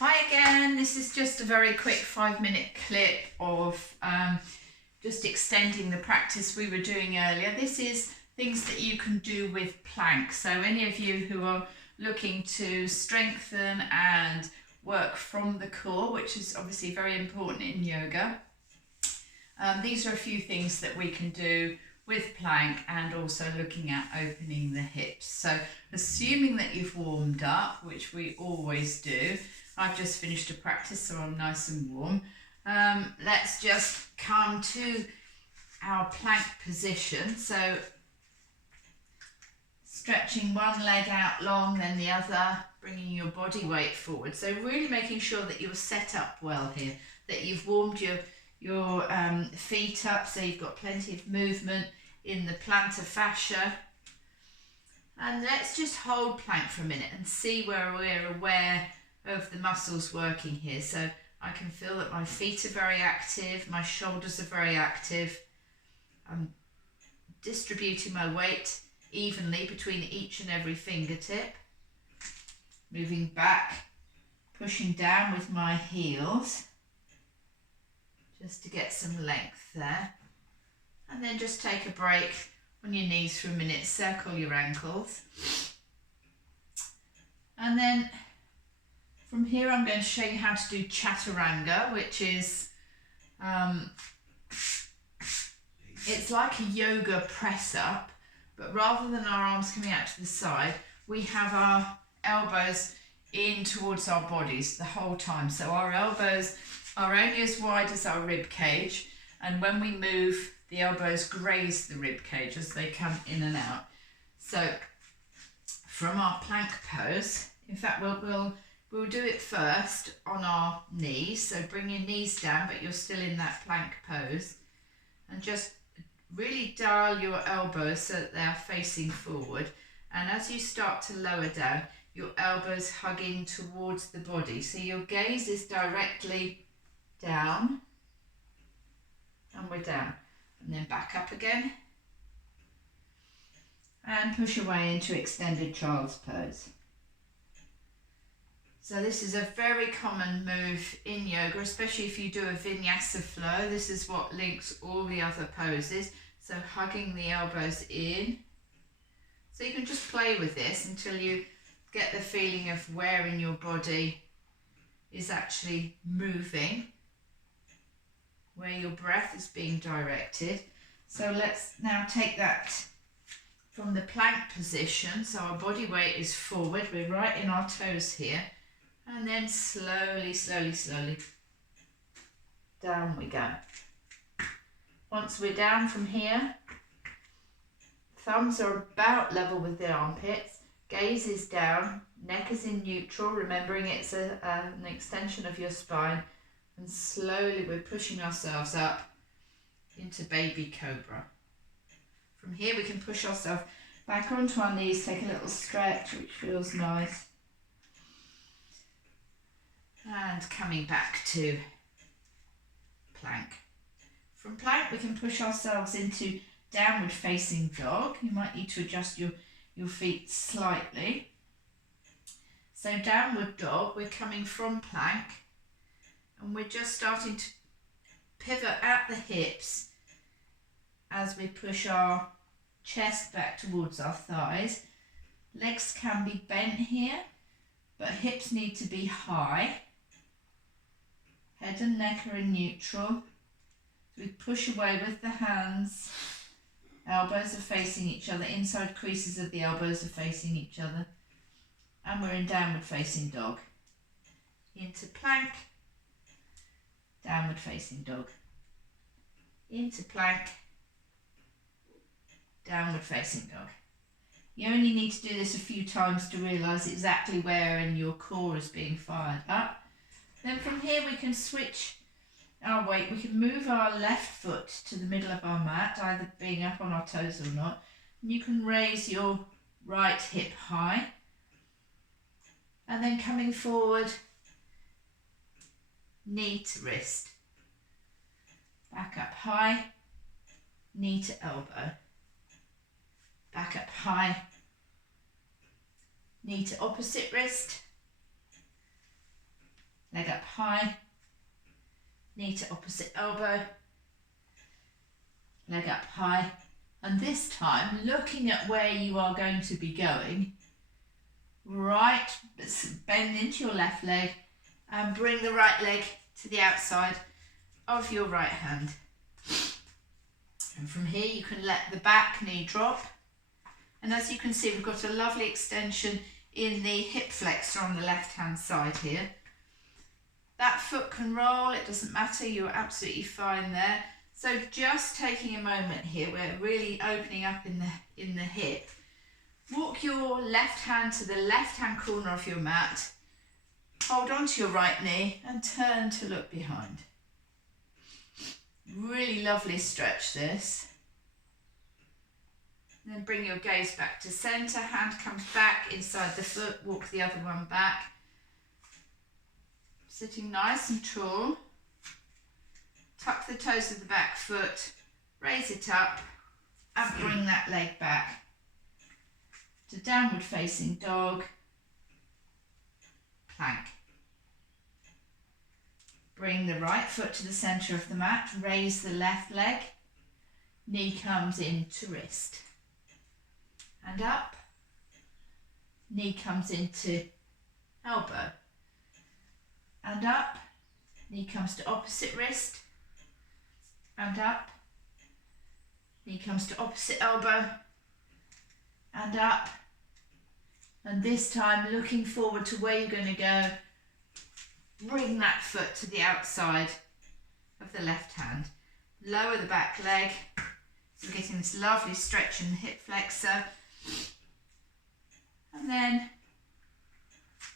Hi again, this is just a very quick 5-minute clip of just extending the practice we were doing earlier. This is things that you can do with plank. So any of you who are looking to strengthen and work from the core, which is obviously very important in yoga, these are a few things that we can do with plank and also looking at opening the hips. So assuming that you've warmed up, which we always do, I've just finished a practice so I'm nice and warm. Let's just come to our plank position. So stretching one leg out long, then the other, bringing your body weight forward. So really making sure that you're set up well here, that you've warmed your feet up so you've got plenty of movement in the plantar fascia. And let's just hold plank for a minute and see where we're aware of the muscles working here. So I can feel that my feet are very active, my shoulders are very active. I'm distributing my weight evenly between each and every fingertip. Moving back, pushing down with my heels, just to get some length there. And then just take a break on your knees for a minute, circle your ankles. And then from here I'm going to show you how to do chaturanga, which is, it's like a yoga press up, but rather than our arms coming out to the side, we have our elbows in towards our bodies the whole time. So our elbows are only as wide as our rib cage, and when we move, the elbows graze the rib cage as they come in and out. So from our plank pose, in fact we'll do it first on our knees. So bring your knees down, but you're still in that plank pose, and just really dial your elbows so that they are facing forward. And as you start to lower down, your elbows hugging towards the body. So your gaze is directly down, and we're down. And then back up again. And push away into extended child's pose. So this is a very common move in yoga, especially if you do a vinyasa flow. This is what links all the other poses. So hugging the elbows in. So you can just play with this until you get the feeling of where in your body is actually moving, where your breath is being directed. So let's now take that from the plank position. So our body weight is forward, we're right in our toes here. And then slowly, slowly, slowly, down we go. Once we're down from here, thumbs are about level with the armpits, gaze is down, neck is in neutral, remembering it's an extension of your spine, and slowly we're pushing ourselves up into baby cobra. From here we can push ourselves back onto our knees, take a little stretch, which feels nice. And coming back to plank. From plank we can push ourselves into downward facing dog. You might need to adjust your feet slightly. So downward dog, we're coming from plank and we're just starting to pivot at the hips as we push our chest back towards our thighs. Legs can be bent here, but hips need to be high. Head and neck are in neutral. We push away with the hands. Elbows are facing each other. Inside creases of the elbows are facing each other. And we're in downward facing dog. Into plank. Downward facing dog. Into plank. Downward facing dog. You only need to do this a few times to realise exactly where in your core is being fired up. Then from here we can switch our weight. We can move our left foot to the middle of our mat, either being up on our toes or not. And you can raise your right hip high. And then coming forward, knee to wrist. Back up high, knee to elbow. Back up high, knee to opposite wrist. leg up high, knee to opposite elbow, leg up high, and this time looking at where you are going to be going, right, bend into your left leg and bring the right leg to the outside of your right hand. And from here you can let the back knee drop, and as you can see we've got a lovely extension in the hip flexor on the left hand side here. That foot can roll, it doesn't matter, you're absolutely fine there. So just taking a moment here, we're really opening up in the hip. Walk your left hand to the left hand corner of your mat, hold on to your right knee and turn to look behind. Really lovely stretch this. And then bring your gaze back to centre, hand comes back inside the foot, walk the other one back. Sitting nice and tall. Tuck the toes of the back foot, raise it up and bring that leg back to downward facing dog, plank. Bring the right foot to the centre of the mat, raise the left leg, knee comes into wrist. And up, knee comes into elbow. And up, knee comes to opposite wrist. And up, knee comes to opposite elbow, and up, and this time looking forward to where you're going to go, bring that foot to the outside of the left hand, lower the back leg, so we're getting this lovely stretch in the hip flexor, and then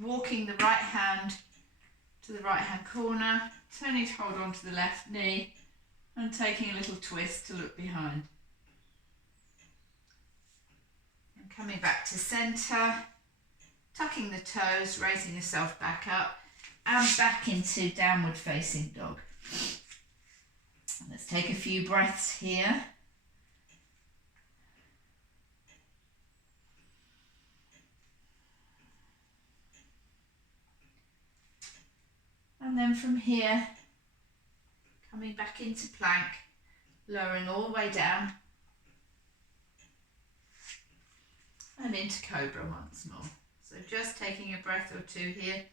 walking the right hand to the right hand corner, turning to hold on to the left knee, and taking a little twist to look behind. And coming back to centre, tucking the toes, raising yourself back up and back into downward facing dog. Let's take a few breaths here. And then from here, coming back into plank, lowering all the way down and into cobra once more. So just taking a breath or two here.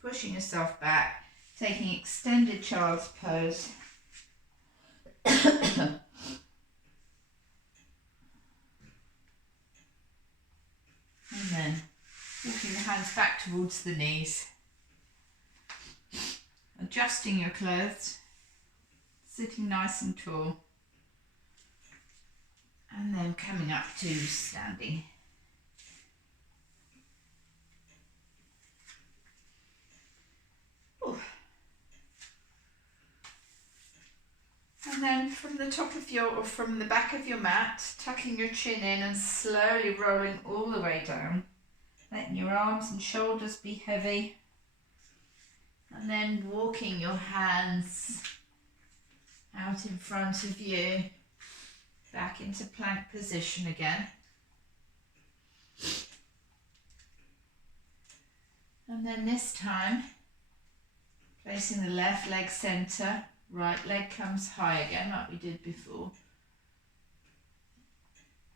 Pushing yourself back, taking extended child's pose. And then walking the hands back towards the knees. Adjusting your clothes, sitting nice and tall, and then coming up to standing. Ooh. And then from the top of your, or from the back of your mat, tucking your chin in and slowly rolling all the way down, letting your arms and shoulders be heavy. And then walking your hands out in front of you, back into plank position again. And then this time, placing the left leg centre, right leg comes high again like we did before.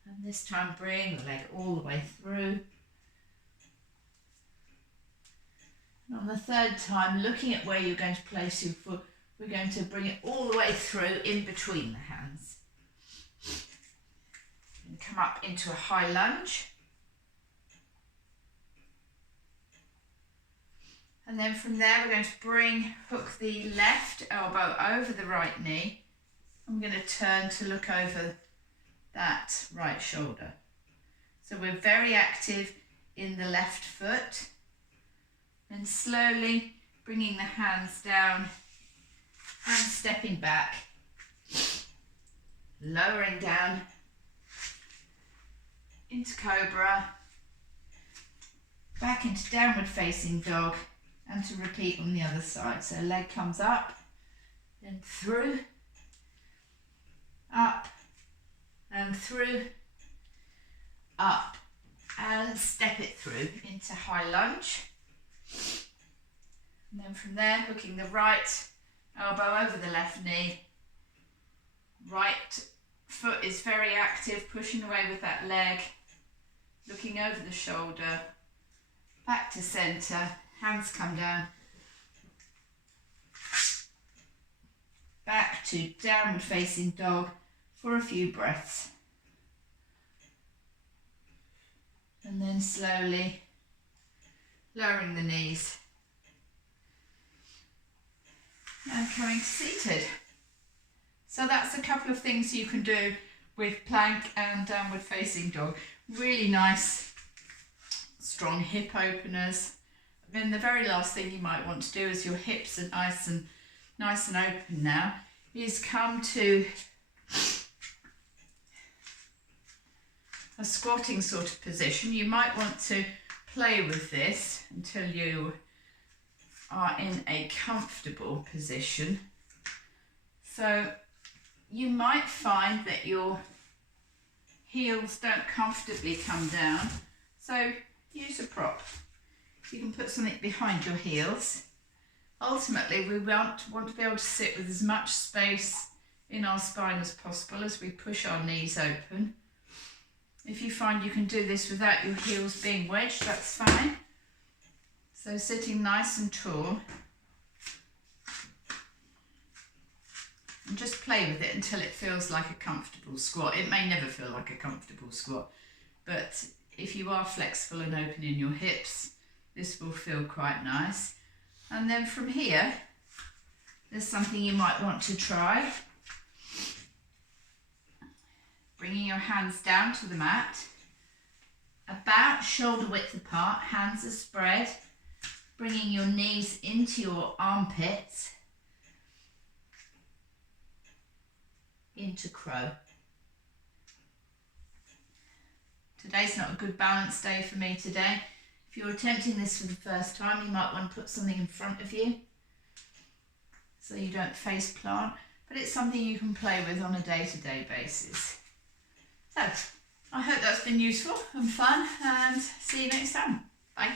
And this time bring the leg all the way through. And on the third time, looking at where you're going to place your foot, we're going to bring it all the way through in between the hands. And come up into a high lunge. And then from there, we're going to hook the left elbow over the right knee. I'm going to turn to look over that right shoulder. So we're very active in the left foot. And slowly bringing the hands down and stepping back, lowering down into cobra, back into downward facing dog, and to repeat on the other side. So leg comes up, then through, up and through, up and step it through into high lunge. And then from there, hooking the right elbow over the left knee. Right foot is very active, pushing away with that leg, looking over the shoulder, back to centre, hands come down, back to downward facing dog for a few breaths. And then slowly lowering the knees and coming to seated. So that's a couple of things you can do with plank and downward facing dog. Really nice, strong hip openers. Then the very last thing you might want to do, as your hips are nice and open now, is come to a squatting sort of position. You might want to play with this until you are in a comfortable position. So you might find that your heels don't comfortably come down, so use a prop. You can put something behind your heels. Ultimately, we want to be able to sit with as much space in our spine as possible as we push our knees open. If you find you can do this without your heels being wedged, that's fine. So sitting nice and tall. And just play with it until it feels like a comfortable squat. It may never feel like a comfortable squat, but if you are flexible and open in your hips, this will feel quite nice. And then from here, there's something you might want to try. Bringing your hands down to the mat, about shoulder width apart, hands are spread, bringing your knees into your armpits, into crow. Today's not a good balance day for me today. If you're attempting this for the first time, you might want to put something in front of you so you don't face plant, but it's something you can play with on a day-to-day basis. So, I hope that's been useful and fun, and see you next time. Bye.